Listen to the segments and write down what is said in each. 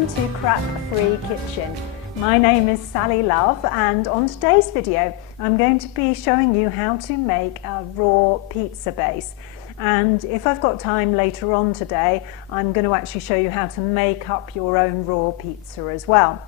Welcome to CrapFREE Kitchen. My name is Sally Love, and on today's video I'm going to be showing you how to make a raw pizza base. And if I've got time later on today, I'm going to actually show you how to make up your own raw pizza as well.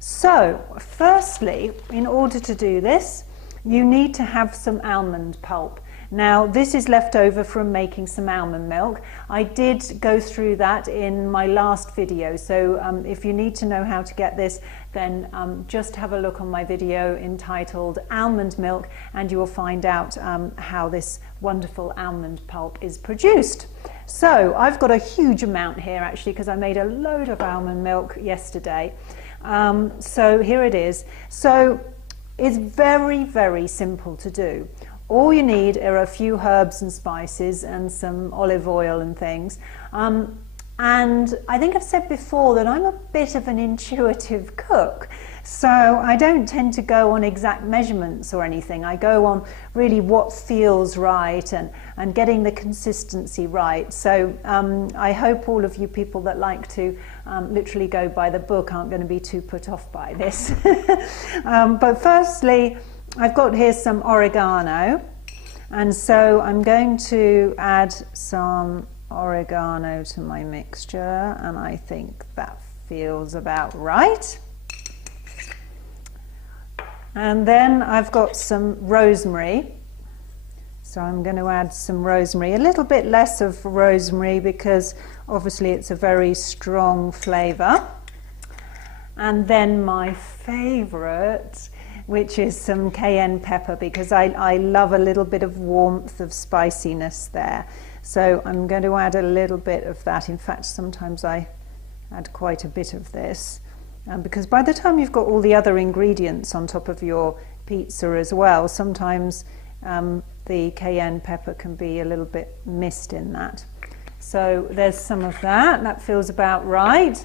So firstly, in order to do this, you need to have some almond pulp. Now this is left over from making some almond milk. I did go through that in my last video, so if you need to know how to get this, then just have a look on my video entitled Almond Milk, and you will find out how this wonderful almond pulp is produced. So I've got a huge amount here actually, because I made a load of almond milk yesterday. So here it is. So it's very, very simple to do. All you need are a few herbs and spices and some olive oil and things. And I think I've said before that I'm a bit of an intuitive cook. So I don't tend to go on exact measurements or anything. I go on really what feels right and getting the consistency right. So I hope all of you people that like to literally go by the book aren't going to be too put off by this. But firstly, I've got here some oregano, and so I'm going to add some oregano to my mixture, and I think that feels about right. And then I've got some rosemary, so I'm going to add some rosemary, a little bit less of rosemary because obviously it's a very strong flavour. And then my favourite, which is some cayenne pepper, because I love a little bit of warmth, of spiciness there. So I'm going to add a little bit of that. In fact, sometimes I add quite a bit of this, because by the time you've got all the other ingredients on top of your pizza as well, sometimes the cayenne pepper can be a little bit missed in that. So there's some of that. That feels about right.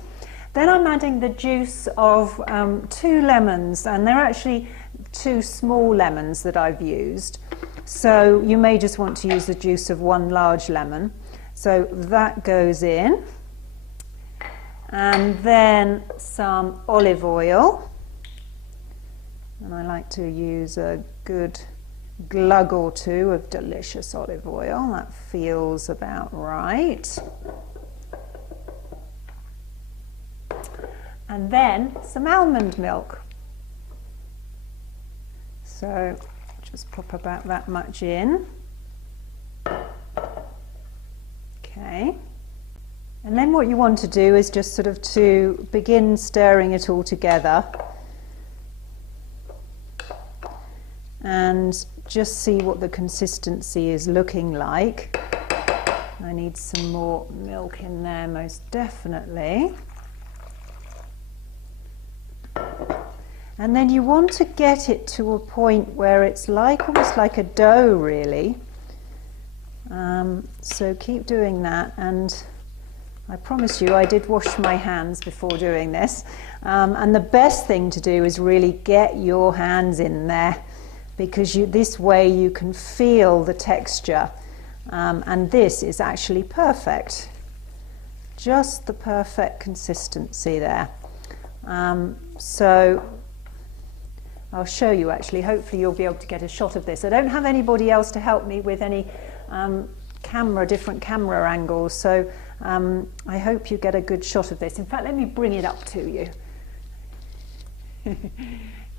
Then I'm adding the juice of 2 lemons, and they're actually 2 small lemons that I've used. So you may just want to use the juice of 1 large lemon. So that goes in. And then some olive oil. And I like to use a good glug or 2 of delicious olive oil. That feels about right. And then some almond milk. So just pop about that much in. Okay. And then what you want to do is just sort of to begin stirring it all together and just see what the consistency is looking like. I need some more milk in there, most definitely. And then you want to get it to a point where it's like almost like a dough, really. So keep doing that, and I promise you I did wash my hands before doing this. And the best thing to do is really get your hands in there, because this way you can feel the texture. And this is actually perfect. Just the perfect consistency there. So I'll show you actually, hopefully you'll be able to get a shot of this. I don't have anybody else to help me with any different camera angles, so I hope you get a good shot of this. In fact, let me bring it up to you.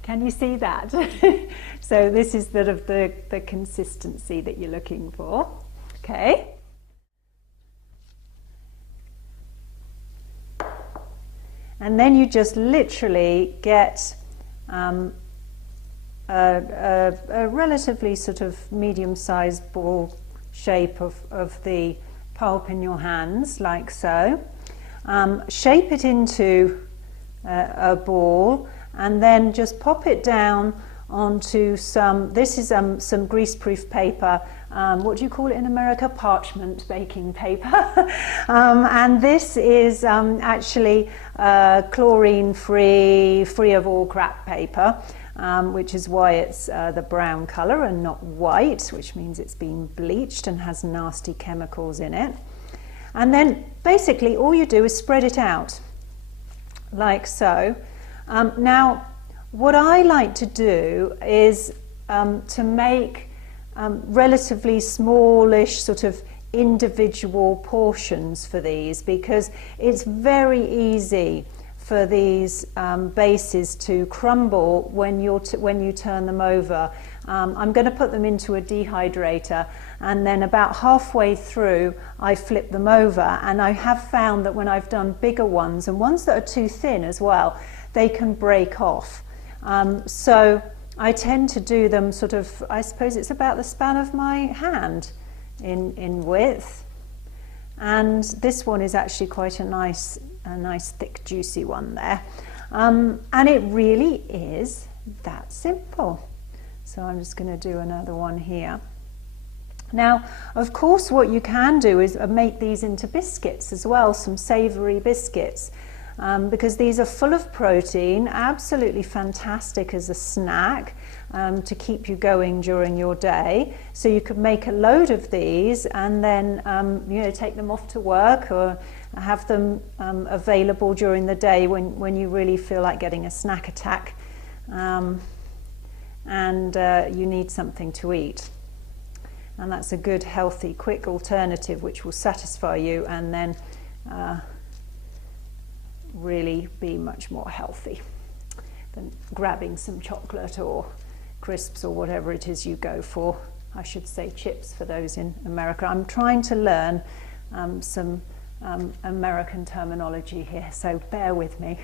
Can you see that? So this is sort of the consistency that you're looking for. Okay. And then you just literally get a relatively sort of medium-sized ball shape of the pulp in your hands, like so. Shape it into a ball, and then just pop it down onto some, this is some greaseproof paper. What do you call it in America? Parchment baking paper. And this is actually chlorine-free, free of all crap paper, which is why it's the brown colour and not white, which means it's been bleached and has nasty chemicals in it. And then basically all you do is spread it out. like so. Now, what I like to do is to make relatively smallish sort of individual portions for these, because it's very easy for these bases to crumble when you turn them over. I'm going to put them into a dehydrator, and then about halfway through I flip them over, and I have found that when I've done bigger ones and ones that are too thin as well, they can break off. So I tend to do them sort of, I suppose it's about the span of my hand in width, and this one is actually quite a nice thick juicy one there, and it really is that simple. So I'm just going to do another one here. Now, of course, what you can do is make these into biscuits as well, some savoury biscuits, because these are full of protein, absolutely fantastic as a snack to keep you going during your day. So you could make a load of these and then take them off to work, or have them available during the day when you really feel like getting a snack attack and you need something to eat. And that's a good, healthy, quick alternative which will satisfy you and then really be much more healthy than grabbing some chocolate or crisps or whatever it is you go for. I should say chips for those in America. I'm trying to learn some American terminology here, so bear with me.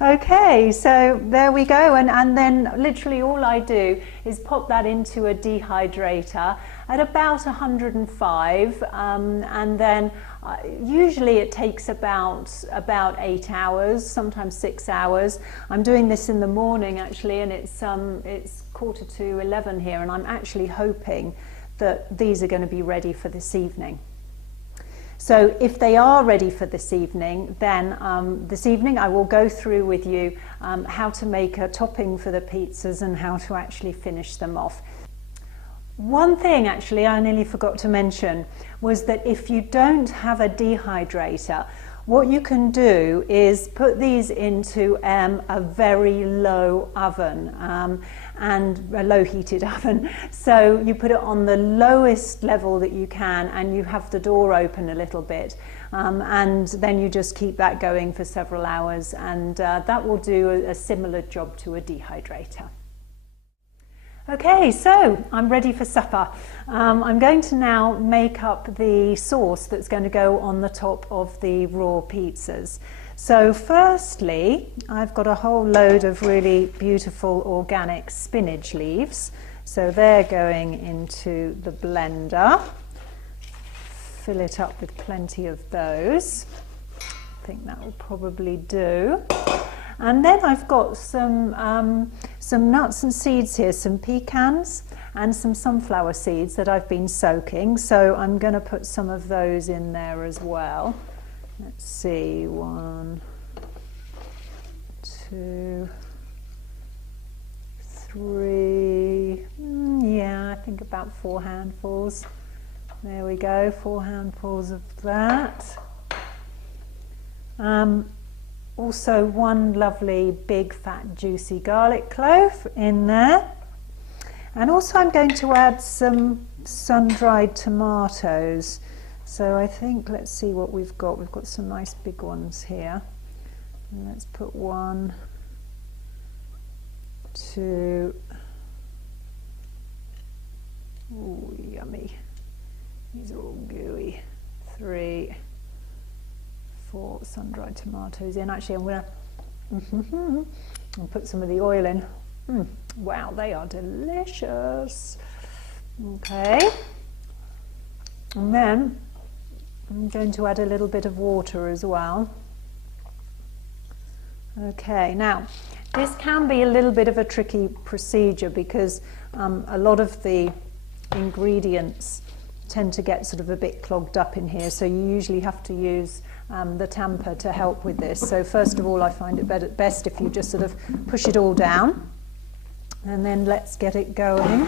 Okay, so there we go, and then literally all I do is pop that into a dehydrator at about 105, and then usually it takes about 8 hours, sometimes 6 hours. I'm doing this in the morning actually, and it's 10:45 here, and I'm actually hoping that these are going to be ready for this evening. So if they are ready for this evening, then this evening I will go through with you how to make a topping for the pizzas and how to actually finish them off. One thing actually I nearly forgot to mention was that if you don't have a dehydrator, what you can do is put these into a very low oven, and a low heated oven. So you put it on the lowest level that you can, and you have the door open a little bit, and then you just keep that going for several hours, and that will do a similar job to a dehydrator. Okay, so I'm ready for supper. I'm going to now make up the sauce that's going to go on the top of the raw pizzas. So firstly, I've got a whole load of really beautiful organic spinach leaves. So they're going into the blender. Fill it up with plenty of those. I think that will probably do. And then I've got some nuts and seeds here, some pecans and some sunflower seeds that I've been soaking. So I'm going to put some of those in there as well. Let's see, 1, 2, 3, yeah, I think about 4 handfuls. There we go, 4 handfuls of that. Also 1 lovely big fat juicy garlic clove in there, and also I'm going to add some sun-dried tomatoes. So I think, let's see what we've got. We've got some nice big ones here. And let's put 1, 2, ooh, yummy. These are all gooey. 3, 4 sun-dried tomatoes in. Actually, I'm going to put some of the oil in. Wow, they are delicious. Okay. And then I'm going to add a little bit of water as well. Okay, now this can be a little bit of a tricky procedure because a lot of the ingredients tend to get sort of a bit clogged up in here, so you usually have to use the tamper to help with this. So first of all, I find it best if you just sort of push it all down, and then let's get it going.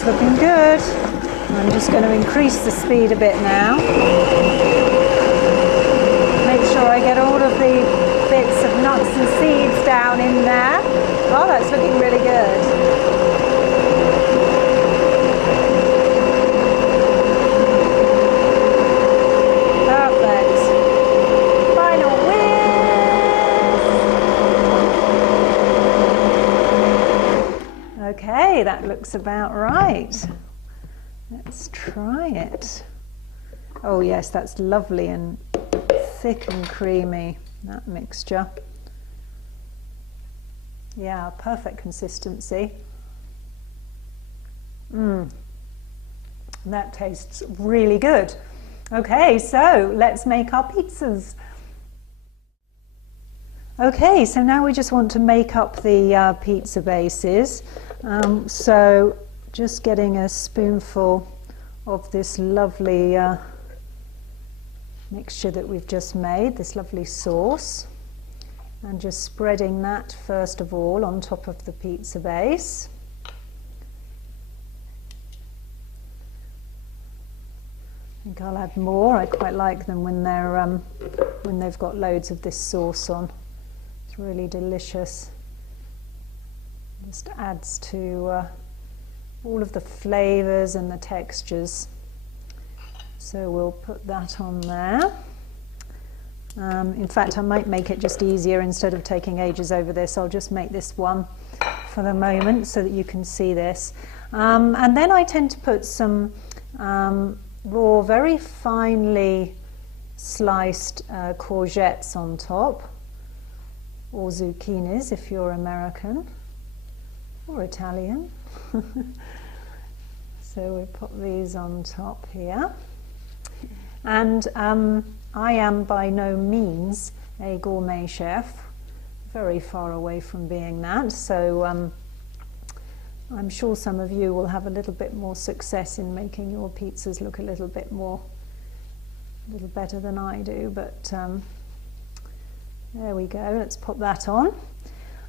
that's looking good. I'm just going to increase the speed a bit now. Make sure I get all of the bits of nuts and seeds down in there. Oh, that's looking really good. Perfect. Final whisk. Okay, that looks about right. Let's try it. Oh yes, that's lovely and thick and creamy, that mixture. Yeah, perfect consistency. That tastes really good. Okay, so let's make our pizzas. Okay, so now we just want to make up the pizza bases. So just getting a spoonful of this lovely mixture that we've just made, this lovely sauce, and just spreading that first of all on top of the pizza base. I think I'll add more. I quite like them when they've got loads of this sauce on. It's really delicious. Just adds to all of the flavors and the textures. So we'll put that on there. In fact, I might make it just easier. Instead of taking ages over this, I'll just make this one for the moment so that you can see this. And then I tend to put some raw, very finely sliced courgettes on top, or zucchinis if you're American or Italian. So we put these on top here. And I am by no means a gourmet chef, very far away from being that, so I'm sure some of you will have a little bit more success in making your pizzas look a little better than I do, but there we go. Let's pop that on.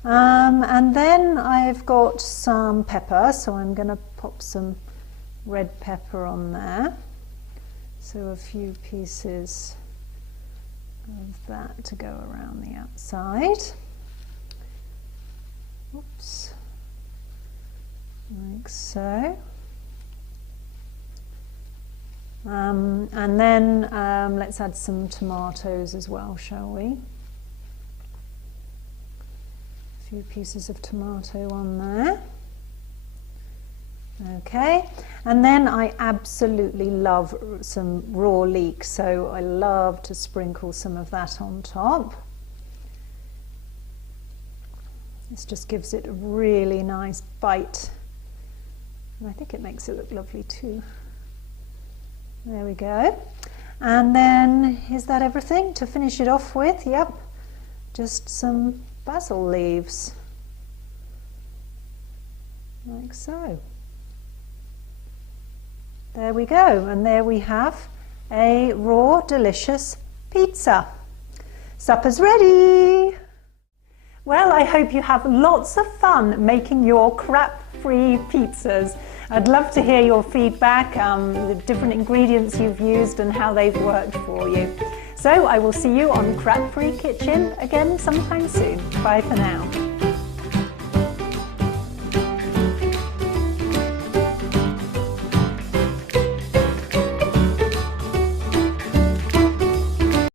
And then I've got some pepper, so I'm going to pop some red pepper on there. So a few pieces of that to go around the outside. Oops. Like so. And then let's add some tomatoes as well, shall we? A few pieces of tomato on there. Okay, and then I absolutely love some raw leek, so I love to sprinkle some of that on top. This just gives it a really nice bite, and I think it makes it look lovely too. There we go. And then, is that everything to finish it off with? Yep, just some basil leaves, like so. There we go, and there we have a raw, delicious pizza. Supper's ready! Well, I hope you have lots of fun making your crap-free pizzas. I'd love to hear your feedback, the different ingredients you've used and how they've worked for you. So I will see you on CrapFREE Kitchen again sometime soon. Bye for now.